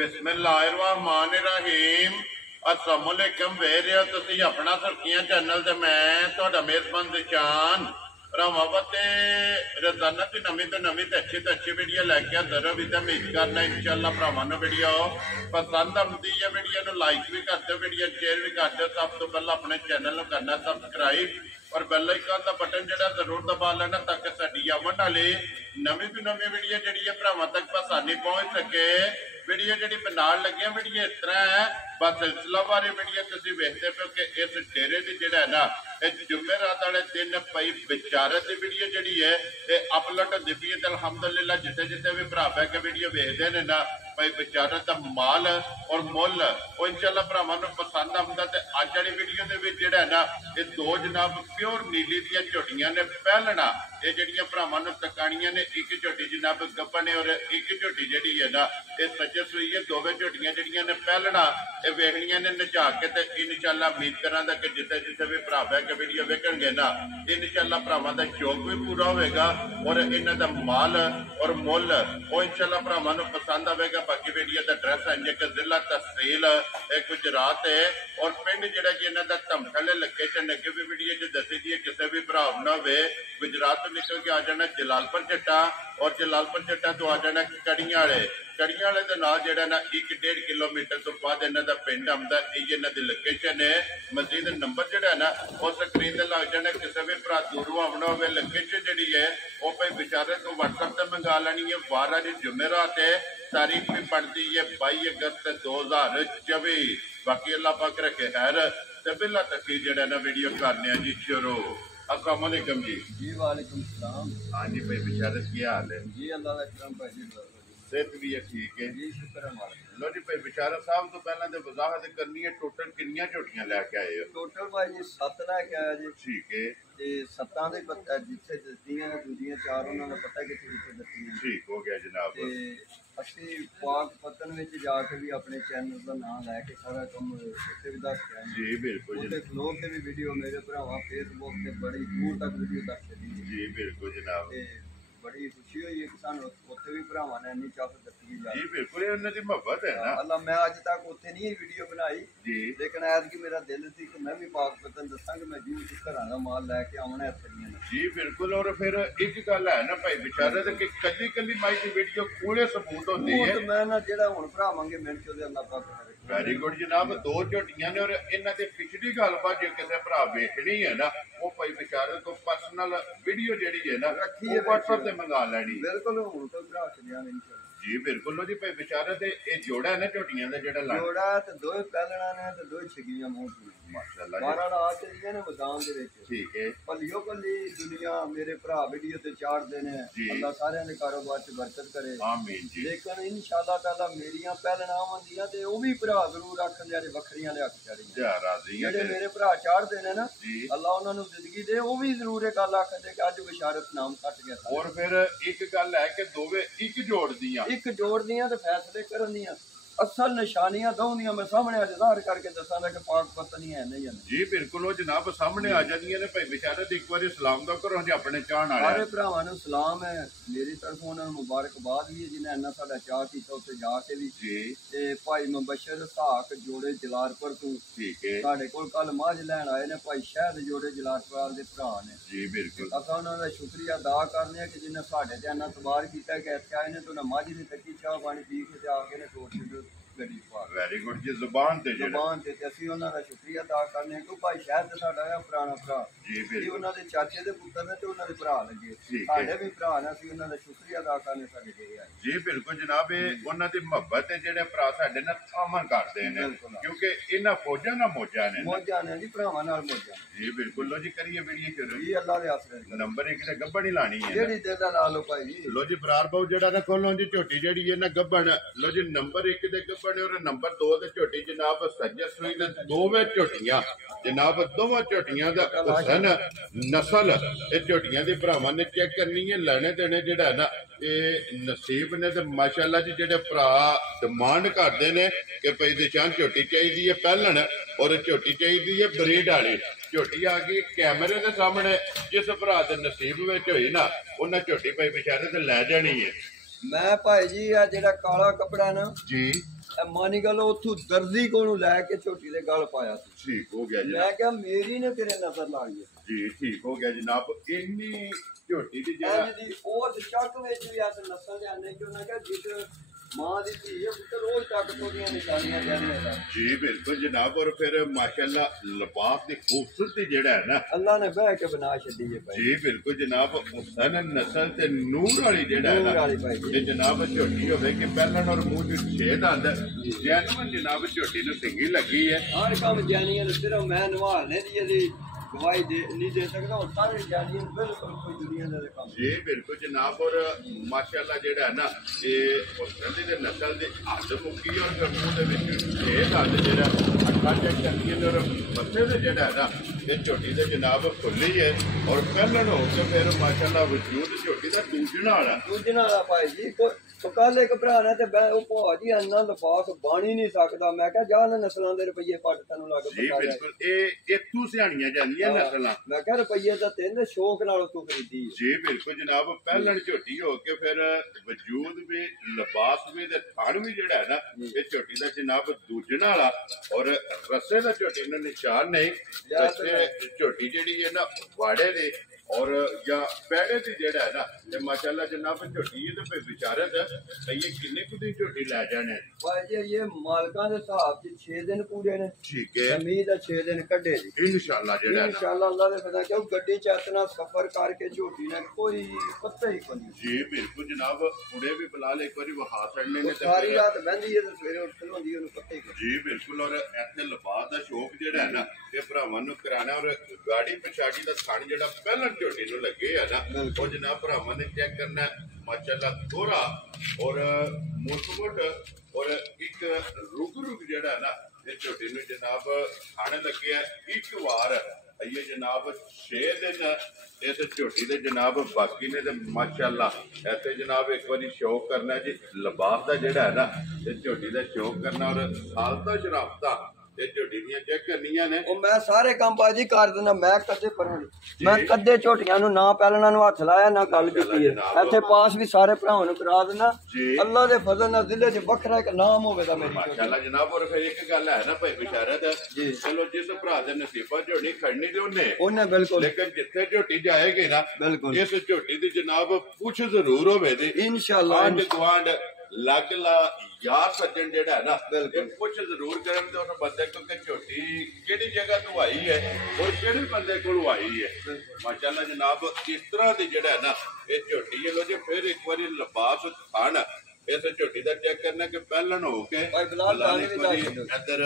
बिस्मिल्लाहिर्रहमानिर्रहीम अस्सलामुअलैकुम वेख रहे हो तुसी अपना सुर्खियां चैनल ते मैं तुहाडा मेहरबान दिशान रामावते रोजाना की नवी तो अच्छी वीडियो लैके आंदे रहो। तो उम्मीद करना इंशाअल्लाह भरावां नूं वीडियो पसंद आउंदी है। वीडियो नूं लाइक भी कर दो, वीडियो शेयर भी कर दो। सब तो पहले अपने चैनल नूं करना सबसक्राइब और बेल आइकन का बटन जो जरूर दबा लेना ताकि साडी आवन वाली नवी तो नवी वीडियो जी भरावां तक आसानी पहुंच सके। वीडियो जी बनाने लगे वीडियो इस तरह है बस सिलसिला बारे वीडियो तुम वेखते पे कि इस डेरे की जोड़ा है ना जुमेरात वाले दिन पई बिचारत की वीडियो जी है ये अपलोड होती पी है। तो अलहमदुलिल्लाह जिते जिते भी भरा बह के वीडियो वेखते हैं ना भाई बिचारत का माल और मुल वो इंशाअल्लाह भरावां नूं पसंद आउंदा। ते अज वाली वीडियो दे विच जिहड़ा है ना ये दो जनाब प्योर नीली दियां झोटियां ने पहलना ये जिहड़ियां भरावां नूं टकाणियां ने एक झोटी जनाब गब्बन है और एक झोटी जिहड़ी है ना ये सज्जे सूई है। दोवें झोटियां जिहड़ियां ने पहलना ये वेखणियां ने नचा के ते इंशाअल्लाह उम्मीद करांगा कि जिथे जिथे भी भरा बह के वीडियो वेखणगे ना इंशाअल्लाह भरावां दा शौक भी पूरा होएगा और इन्हां दा माल और मुल वो इंशाअल्लाह भरावां नूं पसंद आवेगा। बाकी वीडियो का एड्रैस है कि जिला तहसील गुजरात है और पिंड जिहड़ा कि इन्हां दा धमठल लोकेशन अगे भी वीडियो च दसी दी है। किसी भी भरा ना हो गुजरात तो निकल के आ जाना जलालपुर चट्टा और जलालपुर चट्टा तो आ जाना कड़ियां वाले के नाल जिहड़ा ना 1-1.5 किलोमीटर तो बाद इन्हां दा पिंड आउंदा। ये इन्हां दी लोकेशन है। मजीद नंबर जिहड़ा ना वो स्क्रीन ते लग जाना। किसी भी भरा दूरों आवना हो लोकेशन जिहड़ी है वो भाई बेचारे तो व्हाट्सएप से मंगा लैनी है। वार आज जुमेरात है, तारीख भी पड़ती है 22 अगस्त 2024। बाकी अल्लाह पाक रखे खैर ते बिल्ला तक जिहड़ा ना वीडियो करने जी शुरू। अस्सलाम वालेकुम जी। वालेकुम सलाम। हाँ जी भाई बिचारत की हाल है जी अल्लाह का करम भाई जी सेहत भी है ठीक है जी शुक्र है मालिक। लो जी भाई बिचारत साहब तो पहले तो वजाहत करनी है टोटल कितनी झोटियां लैके आए हो? टोटल भाई जी 7 लैके आया जी। ठीक है ते 7 दे पता जिथे दस्तियां ने दूजियां 4 उन्होंने पता कि किथे दस्तियां ठीक हो गया जनाब। ते ਅਸੀਂ ਪਾਕ ਪਤਨ ਵਿੱਚ ਜਾ ਕੇ ਵੀ ਆਪਣੇ ਚੈਨਲ ਦਾ ਨਾਮ ਲੈ ਕੇ ਸਾਰਾ ਕੰਮ ਉੱਥੇ ਵੀ ਦੱਸ ਕੇ ਆਏ ਜੀ ਬਿਲਕੁਲ ਉੱਥੇ ਫਲੋਗ ਤੇ ਵੀ ਵੀਡੀਓ ਮੇਰੇ ਭਰਾਵਾਂ ਫੇਸਬੁੱਕ ਤੇ ਬੜੀ ਦੂਰ ਤੱਕ ਵੀਡੀਓ ਦੱਸ ਦਿੱਤੀ ਜੀ ਬਿਲकुल जनाब। ਤੇ बड़ी खुशी हुई है कि सानू उत्थे भी भरावां ने इन्नी चाहत दस्सी जी बिल्कुल ये उन्हां दी मोहब्बत है ना। अल्लाह मैं अज तक उत्थे नहीं वीडियो बनाई जी लेकिन ऐतकी मेरा दिल सी कि मैं भी पाक पतन दसा कि मैं जरूर घरां दा माल लैके आउणा इत्थे दियां जी बिल्कुल। और फिर एक गल है ना भाई बेचारे कि कली कली माई की वीडियो पूरे सबूत होती है। तो मैं ना जेड़ा हुण भरावांगे मिंट च अल्लाह पाक वेरी गुड जनाब। दो झोटियां ने और इन्हां दे पिछली गलबात जे किसी भरा वेखनी है ना वो भाई बेचारे को पर्सनल वीडियो जेहड़ी है ना रखी है व्हाट्सएप से मंगा लेनी। बिल्कुल हुण तो भरा छड़िया नहीं जी बिल्कुल। लो जी भाई बेचारे ते ये जोड़ा है ना झोटियां दा जेड़ा लाना जोड़ा ते दो पहलना ने ते दो छगियां मूंह माशाल्लाह बारह आ चलियां ने मैदान दे विच। ठीक है भलियो भली दुनिया मेरे भरा वीडियो ते चाढ़दे ने अल्लाह सारे दे कारोबार च बरकत करे आमीन जी। लेकिन इंशाअल्लाह ताला मेरियां पहलना होंदियां ते ओ भी भरा जरूर आखन जेड़े वखरियां ले आख चाड़ी जा राजी जेड़े मेरे भरा चाढ़दे ने ना अल्लाह उन्हां नूं जिंदगी दे ओ भी जरूर एक गल आखदे कि अज बशारत नाम कट गया। और फिर एक गल है कि दोवे एक जोड़ दियां एक जोड़ दियां ते फैसले करन दियां असल निशानियां दौंदियां मैं सामने अज ज़ाहिर करके दसांगा कि पाक पतन ही है नहीं है जी बिल्कुल। वो जनाब सामने आ जांदियां ने भाई बेचारे ते एक बार सलाम दा करो जी अपने चाहण वाले सारे भरावां नूं सलाम है मेरी तरफों उन्हां नूं मुबारकबाद भी है जिन्हें इन्ना साडा चाह कीता उत्थे जाके भी जी। ते भाई मुबशर साक जोड़े जलालपुर तो ठीक है साडे कोल कल माझ लैण आए ने भाई शहद जोड़े जलालपुर दे भरा ने जी बिल्कुल। असां उन्हां दा शुक्रिया अदा करने कि जिन्हें साडे ते इन्ना तबार कीता कि इत्थे आए ने ते उन्हां माझ दी तक्की चाह पानी पी के आ गए ने टोट वेरी गुड जी। जुबान ते ਅਸੀਂ ਉਹਨਾਂ ਦਾ ਸ਼ੁਕਰੀਆ ਅਦਾ ਕਰਨੇ ਕਿ ਭਾਈ ਸ਼ਹਿਰ ਤੇ ਸਾਡਾ ਆ ਪੁਰਾਣਾ ਭਰਾ ਜੀ ਬਿਲਕੁਲ ਉਹਨਾਂ ਦੇ ਚਾਚੇ ਦੇ ਪੁੱਤਰ ਨੇ ਤੇ ਉਹਨਾਂ ਦੇ ਭਰਾ ਲੱਗੇ ਸਾਡੇ ਵੀ ਭਰਾ ਨੇ ਅਸੀਂ ਉਹਨਾਂ ਦਾ ਸ਼ੁਕਰੀਆ ਅਦਾ ਕਰਨੇ ਸਾਡੇ ਜਿਹੜੇ ਆ ਜੀ ਬਿਲकुल जनाब। ਉਹਨਾਂ ਦੀ ਮੁਹੱਬਤ ਹੈ ਜਿਹੜੇ ਭਰਾ ਸਾਡੇ ਨਾਲ ਸਾਮਨ ਕਰਦੇ ਨੇ ਕਿਉਂਕਿ ਇਹਨਾਂ ਫੌਜਾਂ ਨਾਲ ਮੋਜਾਂ ਨੇ ਜੀ ਭਰਾਵਾਂ ਨਾਲ ਮੋਜਾਂ ਜੀ ਬਿਲकुल। ਲੋ ਜੀ ਕਰੀਏ ਵੀਡੀਓ ਸ਼ੁਰੂ ਜੀ ਅੱਲਾਹ ਦੇ ਆਸਰੇ ਨੰਬਰ 1 ਤੇ ਗੱਬੜ ਹੀ ਲਾਣੀ ਹੈ ਜਿਹੜੀ ਦਿਲ ਦਾ ਲਾ ਲਓ ਭਾਈ ਜੀ। ਲੋ ਜੀ ਬਰਾਰ ਬਾਉ ਜਿਹੜਾ ਨਾ ਖੋਲੋ ਜੀ ਝੋਟੀ ਜਿਹੜੀ ਹੈ ਨਾ ਗੱਬੜ। ਲੋ ਜੀ ਨੰਬਰ 1 ਤੇ ਗੱਬੜ और नंबर 2 ते झोटी जनाब सज्जे सूई दे दोवें झोटियां जनाब दोवां झोटियां दा हुसन नस्ल ये झोटियां दी भरावां ने चेक करनी है। लेने देने जेड़ा है ना ये नसीब ने ते माशाअल्लाह जी जेड़े भरा डिमांड करदे ने कि भाई दिशान झोटी चाहिदी है पहलन और झोटी चाहिदी है ब्रीड वाली झोटी आ गई कैमरे के सामने जिस भरा दे नसीब विच होई ना उन्हें झोटी भाई बेचारे ते लै जानी है। ਮੈਂ ਭਾਈ ਜੀ ਆ ਜਿਹੜਾ ਕਾਲਾ ਕੱਪੜਾ ਨਾ ਜੀ, ਇਹ ਮਾਨੀ ਗੱਲ ਉੱਥੋਂ ਦਰਜੀ ਕੋਲੋਂ ਲੈ ਕੇ ਝੋਟੀ ਦੇ ਗਲ ਪਾਇਆ ਸੀ। ਠੀਕ ਹੋ ਗਿਆ ਜੀ। ਮੈਂ ਕਿਹਾ ਮੇਰੀ ਨੇ ਤੇਰੇ ਨਜ਼ਰ ਲਾ ਗਈ ਜੀ, ਠੀਕ ਹੋ ਗਿਆ ਜਨਾਬ। ਇੰਨੀ ਝੋਟੀ ਦੀ ਜਿਹੜਾ ਦੀ ਉਹ ਚੱਕ ਵਿੱਚ ਵੀ ਆਸ ਨਸਲ ਦੇ ਆਨੇ ਕਿ ਉਹਨਾਂ ਕਿਹਾ ਜਿਸ ਮਾਂ ਦੀ ਧੀ ਹੈ ਪੁੱਤਰ ਰੋਜ਼ ਤੱਕ ਉਹਦੀਆਂ ਨਿਸ਼ਾਨੀਆਂ ਜਾਂਦੀਆਂ। ਜੀ ਬਿਲਕੁਲ ਜਨਾਬ। ਔਰ ਫਿਰ ਮਾਸ਼ਾਅੱਲਾ ਲਿਬਾਸ ਦੀ ਖੂਬਸੂਰਤੀ ਜਿਹੜਾ ਹੈ ਨਾ ਅੱਲਾ ਨੇ ਬਹਿ ਕੇ ਬਣਾ ਛੱਡੀ ਹੈ ਭਾਈ। ਜੀ ਬਿਲਕੁਲ ਜਨਾਬ। ਹੁਸਨ ਨਸਲ ਤੇ ਨੂਰ ਵਾਲੀ ਜਿਹੜਾ ਹੈ ਨਾ ਤੇ ਜਨਾਬ ਝੋਟੀ ਹੋਵੇ ਕਿ ਪਹਿਲਣ ਔਰ ਮੂੰਹ ਚ ਛੇਦ ਆਂਦਾ ਜੈਨੂਨ ਜਨਾਬ ਝੋਟੀ ਨੂੰ ਸਿੰਗੀ ਲੱਗੀ ਹੈ। ਹਰ ਕੰਮ ਜਾਨੀਆਂ ਨੂੰ ਸਿਰਫ ਮੈਂ ਨਵਾਲਨੇ ਦੀ ਇਹਦੀ ਗਵਾਹੀ ਨਹੀਂ ਦੇ ਸਕਦਾ ਉਹ ਸਾਰੇ ਜਾਨੀਆਂ ਬਿਲਕੁਲ ਕੋਈ ਦੁਨੀਆ ਦੇ ਕੰਮ। ਜੀ ਬਿਲਕੁਲ ਜਨਾਬ। ਔਰ ਮਾਸ਼ਾਅੱਲਾ ਜਿਹੜਾ ਹੈ ਨਾ ਇਹ ਹੁਸਨ ਦੀ ਨਸਲ ਦੇ ਹੱਦ ਮੁੱਕੀ ਔਰ ਮੂੰਹ ਦੇ ਵਿੱਚ ਛੇਦ ਆਂਦਾ ਜਿਹੜਾ ਅੱਖਾਂ ਚ ਚੰਗੀਆਂ ਔਰ ਮੱਥੇ ਦੇ ਜਿਹੜਾ ਹੈ ਨਾ ਇਹ ਝੋਟੀ ਦੇ ਜਨਾਬ ਖੁੱਲੀ ਹੈ। ਔਰ ਪਹਿਲਣ ਹੋ ਕੇ ਫਿਰ ਮਾਸ਼ਾਅੱਲਾ ਵਜੂਦ ਝੋਟੀ ਦਾ ਦੂਜਣਾ ਵਾਲਾ ਭਾਈ ਜੀ ਕੱਲ ਇੱਕ ਭਰਾ ਨੇ ਤੇ ਉਹ ਭਾਜੀ ਇੰਨਾ ਲਿਫਾਫ ਬਣ ਹੀ ਨਹੀਂ ਸਕਦਾ। ਮੈਂ ਕਿਹਾ ਜਾ ਨਾ ਨਸਲਾਂ ਦੇ ਰੁਪਈਏ ਪੱਟ ਤੈਨੂੰ ਲੱਗ ਜੀ ਬਿਲਕੁਲ। ਇਹ ਇੱਥੋਂ ਸਿਆਣੀਆਂ ਜਾਂਦੀਆਂ ਨਸਲਾਂ। ਮੈਂ ਕਿਹਾ ਰੁਪਈਏ ਤਾਂ ਤਿੰਨ ਸ਼ੌਕ ਨਾਲ ਤੂੰ ਖਰੀਦੀ। ਜੀ ਬਿਲਕੁਲ ਜਨਾਬ। ਪਹਿਲਣ ਝੋਟੀ ਹੋ ਕੇ ਫਿਰ ਵਜੂਦ ਵੀ ਲਿਬਾਸ ਵੀ ਤੇ ਥਣ ਵੀ ਜਿਹੜਾ ਹੈ ਨਾ ਇਹ ਝੋਟੀ ਦਾ ਜਨਾਬ ਦੂਜਣਾ ਵਾਲਾ। ਔਰ ਰੱਸੇ ਦਾ ਝੋਟੀ ਨੂੰ ਨਿਸ਼ਾਨ ਨਹੀਂ। ਝੋਟੀ ਜਿਹੜੀ ਹੈ ਨਾ ਵਾੜੇ ਦੇ ਔਰ ਜਾਂ ਪੈੜੇ ਦੀ ਜਿਹੜਾ ਹੈ ਨਾ ਤੇ ਮਾਸ਼ਾਅੱਲਾ ਜਨਾਬ ਝੋਟੀ ਇਹ ਤੇ ਵਿਚਾਰਤ ਇਹ ਕਿੰਨੇ ਕੁ ਦੀ ਝੋਟੀ ਲੈ ਜਾਣੇ ਭਾਈ ਜੀ। ਇਹ ਮਾਲਕਾਂ ਦੇ ਹਿਸਾਬ 'ਚ 6 ਦਿਨ ਪੂਰੇ ਨੇ। ਠੀਕ ਹੈ। ਜ਼ਮੀਨ ਦਾ 6 ਦਿਨ ਕੱਢੇ ਜੀ ਇਨਸ਼ਾਅੱਲਾ ਜਿਹੜਾ ਇਨਸ਼ਾਅੱਲਾ ਅੱਲਾ ਦੇ ਫਜ਼ਲ ਕਿਉਂ ਗੱਡੀ 'ਚ ਇਤਨਾ ਸਫ਼ਰ ਕਰਕੇ ਝੋਟੀ ਨੇ ਕੋਈ ਪਤਾ ਹੀ ਕੋਈ। ਜੀ ਬਿਲਕੁਲ ਜਨਾਬ। ਕੁੜੇ ਵੀ ਬਲਾਲ ਇੱਕ ਵਾਰੀ ਵਹਾ ਛੱਡਨੇ ਨੇ ਸਾਰੀ ਰਾਤ ਬਹਿੰਦੀ ਹੈ ਤੇ ਸਵੇਰੇ ਉੱਠ ਹੁੰਦੀ ਉਹਨੂੰ ਪਤਾ ਹੀ। ਜੀ ਬਿਲਕੁਲ। ਔਰ ਇੱਥੇ ਲਿਬਾਸ ਦਾ ਸ਼ੌਕ ਜਿਹੜਾ ਹੈ ਨਾ ਇਹ ਭਰਾਵਾਂ ਨੂੰ ਕਰਾਣਾ। ਔਰ ਗਾੜੀ ਪਛਾੜੀ ਦਾ ਥਣ ਜਿਹੜਾ ਪਹਿਲਾਂ ਝੋਟੀ ਨੂੰ ਲੱਗੇ ਆ ਨਾ ਉਹ ਜਨਾਬ ਭਰਾਵਾਂ ਨੇ ਚੈੱਕ ਕਰਨਾ ਮਾਸ਼ਾਅੱਲਾ ਥੋੜਾ ਔਰ ਮੁੱਠ ਔਰ ਇੱਕ ਰੁਕ ਜਿਹੜਾ ਨਾ ਇਹ ਝੋਟੀ ਨੂੰ ਜਨਾਬ ਖਾਣੇ ਲੱਗੇ ਆ ਇੱਕ ਵਾਰ ਇਹ ਜਨਾਬ 6 ਦਿਨ ਇਸ ਝੋਟੀ ਦੇ ਜਨਾਬ ਬਾਕੀ ਨੇ ਤੇ ਮਾਸ਼ਾਅੱਲਾ ਇੱਥੇ ਜਨਾਬ ਇੱਕ ਵਾਰੀ ਸ਼ੌਕ ਕਰਨਾ ਜੀ ਲਿਬਾਸ ਦਾ ਜਿਹੜਾ ਹੈ ਨਾ ਇਹ ਝੋਟੀ ਦਾ ਸ਼ੌਕ ਕਰਨਾ। ਔਰ ਹਾਲਤਾਂ ਸ਼ਰਾਫਤਾਂ ਇਹ ਝੋਟੀ ਦੀਆਂ ਚੈੱਕ ਕਰਨੀਆਂ ਨੇ। ਉਹ ਮੈਂ ਸਾਰੇ ਕੰਮ ਬਾਜੀ ਕਰ ਦਿੰਦਾ। ਮੈਂ ਕਦੇ ਪਰਾਂ ਮੈਂ ਕਦੇ ਝੋਟੀਆਂ ਨੂੰ ਨਾ ਪਹਿਲਣਾ ਨੂੰ ਹੱਥ ਲਾਇਆ ਨਾ ਗੱਲ ਕੀਤੀ ਹੈ। ਇੱਥੇ ਪਾਸ ਵੀ ਸਾਰੇ ਭਰਾਵਾਂ ਨੂੰ ਕਰਾ ਦੇਣਾ। ਅੱਲਾ ਦੇ ਫਜ਼ਲ ਨਾਲ ਜ਼ਿਲ੍ਹੇ 'ਚ ਵੱਖਰਾ ਇੱਕ ਨਾਮ ਹੋਵੇਗਾ ਮੇਰੀ ਮਾਸ਼ਾਅੱਲਾ ਜਨਾਬ। ਔਰ ਫਿਰ ਇੱਕ ਗੱਲ ਹੈ ਨਾ ਭਾਈ ਬਿਸ਼ਾਰਤ ਚਲੋ ਜਿਸ ਭਰਾ ਦੇ ਨਸੀਬਾਂ ਝੋਟੀ ਖੜਨੀ ਤੇ ਉਹਨੇ ਬਿਲਕੁਲ। ਲੇਕਿਨ ਜਿੱਥੇ ਝੋਟੀ ਜਾਏਗੀ ਨਾ ਇਸ ਝੋਟੀ ਦੀ ਜਨਾਬ ਪੁੱਛ ਜ਼ਰੂਰ ਹੋਵੇ ਦੀ ਇਨਸ਼ਾਅੱਲਾ। ਗੁਆਂਢ ਲੱਗਲਾ ਯਾਰ ਸੱਜਣ ਜਿਹੜਾ ਹੈ ਨਾ ਇਹ ਪੁੱਛ ਜ਼ਰੂਰ ਕਰਨ ਤੇ ਉਸ ਬੰਦੇ ਕੋਲ ਕਿ ਝੋਟੀ ਕਿਹੜੀ ਜਗ੍ਹਾ ਤੋਂ ਆਈ ਹੈ ਔਰ ਕਿਹੜੇ ਬੰਦੇ ਕੋਲੋਂ ਆਈ ਹੈ। ਮਾਸ਼ਾਅੱਲਾ ਜਨਾਬ ਇਸ ਤਰ੍ਹਾਂ ਦੀ ਜਿਹੜਾ ਹੈ ਨਾ ਇਹ ਝੋਟੀ ਹੈ ਲੋ ਜੀ। ਫਿਰ ਇੱਕ ਵਾਰੀ ਲਿਬਾਸ ਥਣ ਇਸ ਝੋਟੀ ਦਾ ਚੈੱਕ ਕਰਨਾ ਕਿ ਪਹਿਲਣ ਹੋ ਕੇ ਇੱਧਰ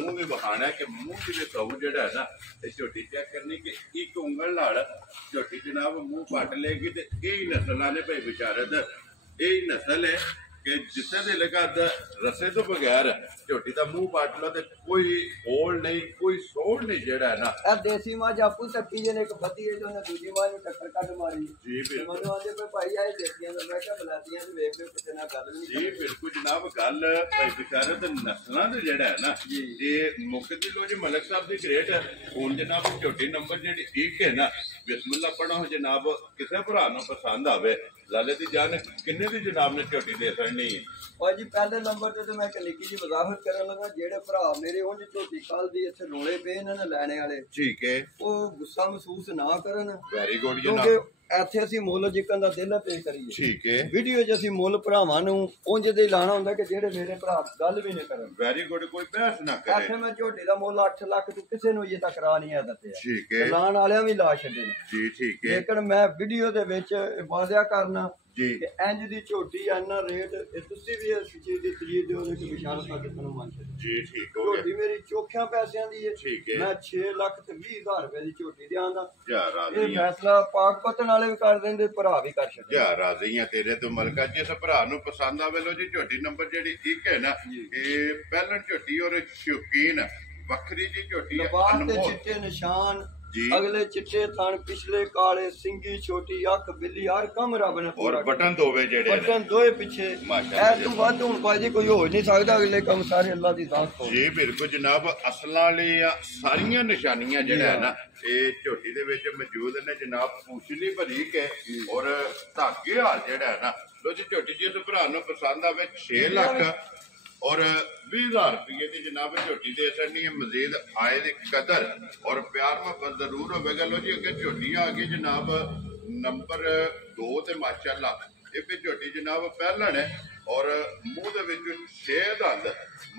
ਮੂੰਹ ਵੀ ਵਿਖਾਣਾ ਕਿ ਮੂੰਹ ਦੇ ਸੌ ਜਿਹੜਾ ਹੈ ਨਾ ਇਹ ਝੋਟੀ ਚੈੱਕ ਕਰਨੀ ਕਿ ਇੱਕ ਉਂਗਲ ਨਾਲ ਝੋਟੀ ਜਨਾਬ ਮੂੰਹ ਪੱਟ ਲੇਗੀ ਤੇ ਇਹ ਨਸਲਾਂ ਨੇ ਭਾਈ ਵਿਚਾਰਤ ਇਹ ਨਸਲ ਹੈ ਕਿ ਜਿੱਥੇ ਦੇ ਲਗਾ ਰਸੇ ਤੋਂ ਬਗੈਰ ਝੋਟੀ ਦਾ ਮੂੰਹ ਪੱਟ ਲਓ ਤੇ ਕੋਈ ਹੋਲ ਨਹੀਂ ਕੋਈ ਸੋੜ ਨਹੀਂ ਜਿਹੜਾ ਹੈ ਨਾ ਇਹ ਦੇਸੀ ਮਾਝ ਆਪੂ ਤੱਕੀ ਜਿਹਨੇ ਇੱਕ ਬੱਤੀ ਹੈ ਤੇ ਉਹਨੇ ਦੂਜੀ ਮਾਝ ਨੂੰ ਟੱਕਰ ਕੱਢ ਮਾਰੀ। ਜੀ ਬਿਲਕੁਲ। ਮੈਨੂੰ ਆਂਦੇ ਕੋਈ ਭਾਈ ਆਏ ਦੇਖੀਆਂ ਤਾਂ ਮੈਂ ਕਿਹਾ ਬਲਾਤੀਆਂ ਤੇ ਵੇਖ ਲਿਓ ਕਿਤੇ ਨਾ ਗੱਲ ਨਹੀਂ। ਜੀ ਬਿਲਕੁਲ ਜਨਾਬ। ਗੱਲ ਭਾਈ ਵਿਚਾਰਤ ਨਸਲਾਂ ਦੇ ਜਿਹੜਾ ਹੈ ਨਾ ਇਹ ਮੁਕਤੀ ਲੋ ਜੀ ਮਲਕ ਸਾਹਿਬ ਦੀ ਗ੍ਰੇਟ ਹੁਣ ਜਨਾਬ ਝੋਟੀ ਨੰਬਰ ਜਿਹੜੀ ਇੱਕ ਹੈ ਨਾ ਬਿਸਮਿਲ੍ਲਾ ਪੜੋ ਜਨਾਬ ਕਿਸੇ ਭਰਾ ਨੂੰ ਪਸੰਦ ਆਵੇ ਲਾਲੇ ਦੀ ਜਾਨ ਕਿੰਨੇ ਦੀ ਜਨਾਬ ਨੇ ਝੋਟੀ ਦੇ ਸਕਣੀ ਹੈ। और जी पहले नंबर ते मैं एक निक्की जी वजाहत करन लगा जेड़े भरा मेरे उंज झोटी कल दी इत्थे रोले पे इन्हां ने लैणे वाले ठीक है वो गुस्सा महसूस ना करन। वेरी गुड जनाब। ਇੱਥੇ ਅਸੀਂ ਮੁੱਲ ਜਿੱਕਣ ਦਾ ਦਿਲ ਪੇ ਕਰੀਏ। ਠੀਕ ਹੈ। ਵੀਡੀਓ 'ਚ ਅਸੀਂ ਮੁੱਲ ਭਰਾਵਾਂ ਨੂੰ ਉਂਝ ਦੇ ਲਾਣਾ ਹੁੰਦਾ ਕਿ ਜਿਹੜੇ ਮੇਰੇ ਭਰਾ ਗੱਲ ਵੀ ਨਹੀਂ ਕਰਨ। Very good. ਕੋਈ ਬਹਿਸ ਨਾ ਕਰੇ। ਇੱਥੇ ਮੈਂ ਝੋਟੀ ਦਾ ਮੁੱਲ 8 ਲੱਖ ਤੂੰ ਕਿਸੇ ਨੂੰ ਇਹ ਤੱਕ ਰਾ ਨਹੀਂ ਆ ਦਿੱਤੇ। ਠੀਕ ਹੈ। ਲਾਣ ਵਾਲਿਆਂ ਵੀ ਲਾ ਛੱਡੇ ਨੇ। ਜੀ ਠੀਕ ਹੈ। ਲੇਕਿਨ ਮੈਂ ਵੀਡੀਓ ਦੇ ਵਿੱਚ ਵਾਅਦਾ ਕਰਨਾ ਜੀ ਕਿ ਇੰਜ ਦੀ ਝੋਟੀ ਇੰਨਾ ਰੇਟ ਇਹ ਤੁਸੀਂ ਵੀ ਇਸ ਚੀਜ਼ ਦੀ ਤਰੀਕ ਦਿਓ ਕਿ ਵਿਸ਼ਾਲ ਪਾ ਕੇ ਤੁਹਾਨੂੰ ਮੰਨ ਛੱਡੇ। ਜੀ ਠੀਕ ਹੋ ਗਿਆ। ਝੋਟੀ ਮੇਰੀ ਚੋਖਿਆਂ ਪੈਸਿਆਂ ਦੀ ਹੈ। ਠੀਕ ਹੈ। ਮੈਂ 6 ਲੱਖ ਤੇ 20,000 ਰੁਪਏ ਦੀ ਝੋਟੀ ਦਿਆਂਗਾ। ਜਾ ਰਾਜ਼ੀ ਇਹ ਫੈਸਲਾ ਪਾਕ ਪਤਨ ਵਾਲੇ ਵੀ ਕਰ ਦਿੰਦੇ ਭਰਾ ਵੀ ਕਰ ਛੱਡਦੇ। ਜਾ ਰਾਜ਼ੀ ਆ ਤੇਰੇ ਤੋਂ ਮਲਕਾ। ਜਿਸ ਭਰਾ ਨੂੰ ਪਸੰਦ ਆਵੇ ਲੋ ਜੀ ਝੋਟੀ ਨੰਬਰ ਜਿਹੜੀ ਇੱਕ ਹੈ ਨਾ ਇਹ ਪਹਿਲਣ ਝੋਟੀ ਔਰ ਸ਼ੌਕੀਨ ਵੱਖਰੀ ਜੀ ਝੋਟੀ ਲਬਾਸ ਤੇ ਚਿੱਟੇ ਨਿਸ਼ਾਨ अगले चिट्टे थान पिछले काले सिंगी छोटी अख बिल्ली हर कम रब ने और बटन दोवे जेड़े बटन दोए पीछे ऐ तू वध हुन भाजी कोई हो नहीं सकदा अगले कम सारे अल्लाह दी जात हो। जी बिल्कुल जनाब असलां वालियां सारियां निशानियां जेड़ा है ना ये झोटी दे विच मौजूद ने जनाब। पूछली बरीक है और धागे हाल जेड़ा है ना लो जी झोटी जिस भरा नूं पसंद आवे 6 लाख और 20,000 रुपये की जनाब झोटी दे सकनी है। मजीद आए दी कदर और प्यार मोहब्बत जरूर होगा। लो जी अगर झोटी आ गई जनाब नंबर 2 ते माशाअल्लाह ये भी झोटी जनाब पहलन है और मुंह दे विच 6 दंद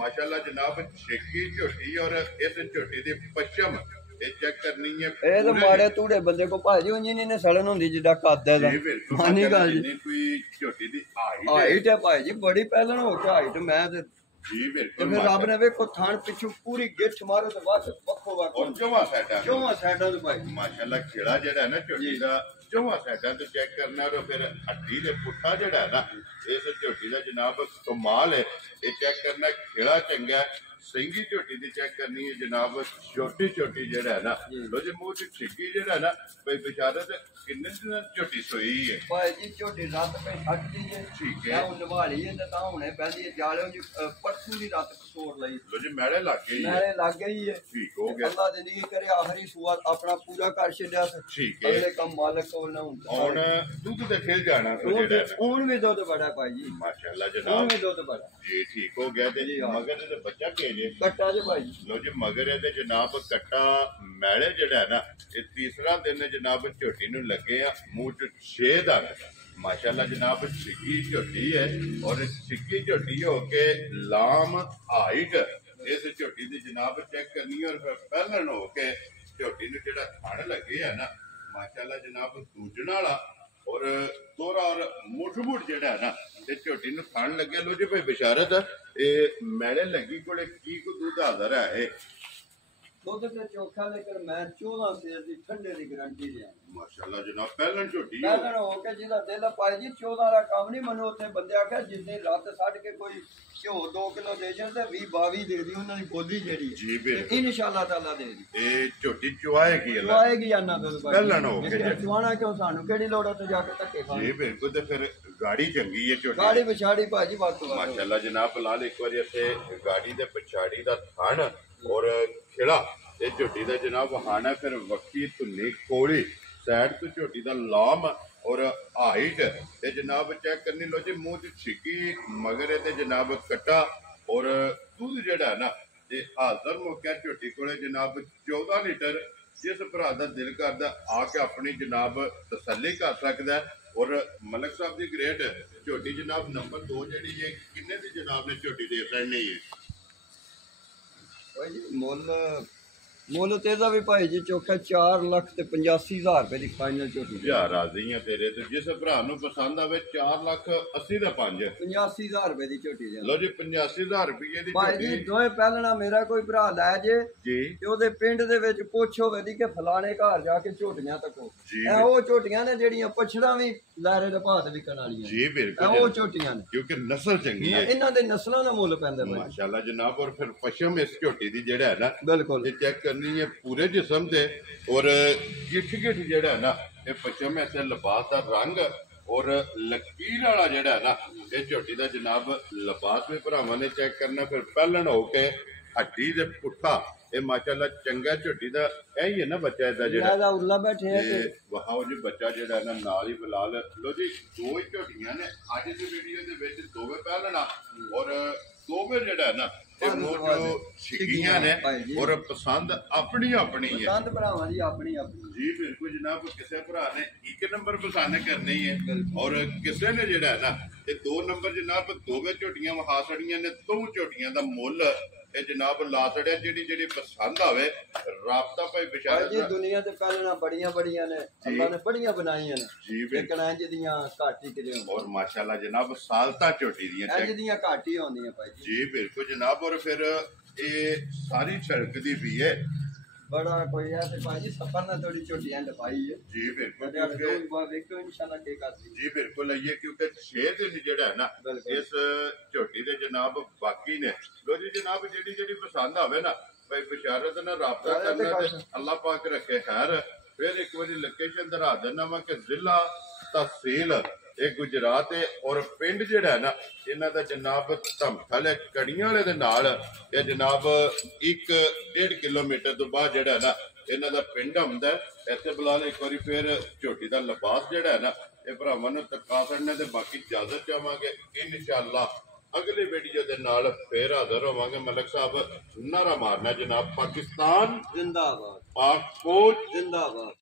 माशाअल्लाह जनाब छेकी झोटी और इस झोटी दी पश्चिम ये चेक करनी है। ए तो माड़े तूड़े बंदे को भाजी उंज नहीं ने सड़न हुंदी जिदा कद है मानी गल जी कोई झोटी दी हाइट है भाजी बड़ी पहलन हो के हाइट मैं ते जी बिल्कुल फिर रब ने वेखो थान पिछू पूरी गिठ मारो ते बस वक्खो वक्ख और चौवा साइडां ते भाई माशाअल्लाह खेड़ा जेड़ा है ना झोटी दा चौवा साइडां ते चेक करना और फिर हड्डी दे पुट्ठा जेड़ा है ना इस झोटी दा जनाब कमाल है। ये चेक करना खेड़ा चंगा है। सिंगी झोटी दी चेक करनी है जनाब छोटी छोटी जेड़ा है ना लो जी मुंह च छिकी जेड़ा है ना भाई बेचारा ते किन्ने दिन झोटी सोई है भाई जी झोटी रात पे छट दी है ठीक है हुन नवाली है ते तां हुणे पहली जाले जी परसों दी रात छोड़ लई लो जी मैड़े लग गई मैड़े लग गई है ठीक हो गया अल्लाह जिंदगी करे आखिरी सुआ अपना पूरा कर छड्या ठीक है अगले कम मालिक कोल ना हुंदा हुन दूध ते खिल जाना तो जेड़ा हुन भी दुध बड़ा भाई जी माशाअल्लाह हुन जनाब भी दुध बड़ा जी ठीक हो गया ते मगर ते बच्चा के जे कट्टा जे भाई लो जी मगर है जनाब कट्टा मैड़े जेड़ा है ना ये तीसरा दिन जनाब झोटी नूं लगे आ मुंह च 6 दंद माशाअल्लाह जनाब छिकी झोटी है और छिकी झोटी होके लाम हाइट इस झोटी दी जनाब चेक करनी है और फिर पहलन होके झोटी नूं जेड़ा थण लगे है ना माशाअल्लाह जनाब दूजण वाला और दोहरा और मुठ जेड़ा है ना ते झोटी नूं थण लगे। लो जी भाई बिशारत ये मैड़े लगी कोले की को दूध हाज़र है दुध ते चोखा लेकिन मैं 14 सेर दी ठंडे दी गारंटी दिया माशाअल्लाह जनाब पहलन झोटी पहलन हो के जिला दिल पाई जी 14 दा काम नहीं मनो उथे बंदे आखे जिस दिन रात छड़ के कोई घ्यो 2 किलो दे जण ते 20 22 दे दी उन्हां दी बोली जेड़ी जी बिल्कुल इंशाअल्लाह ताला दे दी ए झोटी चुआएगी अल्लाह चुआएगी अन्ना दुध पहलन हो के चुआना क्यों सानू केड़ी लोड़ ते जाके धक्के खाने जी बिल्कुल ते फिर गाड़ी चंगी है झोटी गाड़ी पिछाड़ी भाजी बात माशाअल्लाह जनाब फिलहाल एक बार इत्थे गाड़ी दे पिछाड़ी दा थान और खिड़ा ये झोटी दा जनाब हाना फिर वक्की धुन्नी कोली साइड तो झोटी दा लाम और हाइट ते जनाब चेक करनी लो जी मुंह च छिकी मगर ते जनाब कट्टा और दूध जेड़ा है ना ये हाजर मौके झोटी कोले जनाब 14 लीटर जिस भरा दा दिल करदा आके अपनी जनाब तसल्ली कर सकदा और मलक साहब दी ग्रेट झोटी जनाब नंबर 2 जेड़ी है किन्ने दी जनाब ने झोटी दे सकनी है भाई जी मुल तेजा भी भाई जी चौखा 4,85,000 रुपए की फाइनल झोटी यार राजी है तेरे तो जिस भरा नूं पसंद आवे 4,80,000 दा 5 85,000 रुपए की झोटी लो जी 85,000 रुपये दी भाई जी दोए पहलना मेरा कोई भरा लै जे जी ते ओदे पिंड दे विच पुੱਛ होवे दी कि फलाने घर जाके झोटियां तको जी ए ओ झोटियां ने जेड़ियां पछड़ा भी लहरे दे भात विकण वालियां जी बिल्कुल ए ओ झोटियां ने क्योंकि नस्ल चंगी है इन्हां दे नस्लां दा मुੱਲ पैंदा भाई माशाल्लाह जनाब और फिर पश्चिम इस झोटी दी जेड़ा है ना बिल्कुल ये चेक करनी है पूरे जिस्म दे और गिठ गिठ जेड़ा है ना ये पश्चिम ऐसे लिबास दा रंग और लकीर वाला जेड़ा है ना ये झोटी दा जनाब लिबास भी भरावां ने चेक करना फिर पहलन होके हड्डी दे पुट्ठा ये माशाल्लाह चंगा झोटी दा यही है ना बच्चा इदा जेड़ा ज्यादा उल्ला बैठे है ते वहाओ जी बच्चा जेड़ा है ना नाल ही फिलहाल लो जी दो ही झोटियां ने अज दी वीडियो दे विच दोवे पहलना और दोवे जेड़ा है ना छिकियां ने और पसंद अपनी अपनी है पसंद भरावां दी अपनी अपनी जी बिल्कुल जनाब किसी भरा ने 1 नंबर पसंद करनी है और किसी ने जेड़ा है ना ये 2 नंबर जनाब दोवे झोटियां वहा छड़ियां ने दो झोटियां दा मुੱਲ ਇਹ ਜਨਾਬ ਲਾ ਛੜਿਆ ਜਿਹੜੀ ਪਸੰਦ ਆਵੇ ਰਾਬਤਾ ਭਾਈ ਬਿਸ਼ਾਰਤ ਜੀ ਦੁਨੀਆ ਤੇ ਪਹਿਲਾਂ ਬੜੀਆਂ ਨੇ ਅੱਲਾ ਨੇ ਬੜੀਆਂ ਬਣਾਈਆਂ ਨੇ ਜੀ ਲੇਕਿਨ ਇੰਜ ਦੀਆਂ ਘੱਟ ਹੀ ਕਿਤੇ ਔਰ ਮਾਸ਼ਾਅੱਲਾ ਜਨਾਬ ਸਾਲਤਾ ਝੋਟੀ ਦੀਆਂ ਇੰਜ ਦੀਆਂ ਘੱਟ ਹੀ ਆਉਂਦੀਆਂ ਭਾਈ ਜੀ ਬਿਲਕੁਲ ਜਨਾਬ ਔਰ ਫਿਰ ਇਹ ਸਾਰੀ ਛੜਕਦੀ ਵੀ ਹੈ बड़ा कोई है तो भाई सफर ना थोड़ी छोटी एंड भाई है जी बिल्कुल देखो इंशाल्लाह के कर जी बिल्कुल ये क्योंकि 6 दिन जेड़ा है ना इस झोटी दे जनाब बाकी ने लो जी जनाब जेडी पसंद आवे ना कोई बशारत ना राबता करना ते अल्लाह पाक रखे खैर। फिर एक बारी लोकेशन दरा देना वा कि जिला तहसील ਇਹ ਗੁਜਰਾਤ ਹੈ ਔਰ ਪਿੰਡ ਜਿਹੜਾ ਨਾ ਇਹਨਾਂ ਦਾ ਜਨਾਬ ਧਮਠਲ ਹੈ ਕੜੀਆਂ ਵਾਲੇ ਦੇ ਨਾਲ ਇਹ ਜਨਾਬ 1.5 ਕਿਲੋਮੀਟਰ ਤੋਂ ਬਾਅਦ ਜਿਹੜਾ ਨਾ ਇਹਨਾਂ ਦਾ ਪਿੰਡ ਹੁੰਦਾ ਇੱਥੇ ਬਲਾਲ ਇੱਕ ਵਾਰੀ ਫਿਰ ਝੋਟੀ ਦਾ ਲਿਬਾਸ ਜਿਹੜਾ ਹੈ ਨਾ ਇਹ ਭਰਾਵਾਂ ਨੂੰ ਤੱਕਾ ਕਰਨਾ ਤੇ ਬਾਕੀ ਇਜਾਜ਼ਤ ਚਾਹਾਂਗੇ ਇਨਸ਼ਾਅੱਲਾ ਅਗਲੇ ਵੀਡੀਓ ਦੇ ਨਾਲ ਫੇਰ ਹਾਜ਼ਰ ਹੋਵਾਂਗੇ। ਮਲਕ ਸਾਹਿਬ ਨਾਰਾ ਮਾਰਨਾ ਜਨਾਬ ਪਾਕਿਸਤਾਨ जिंदाबाद, पाक फौज जिंदाबाद।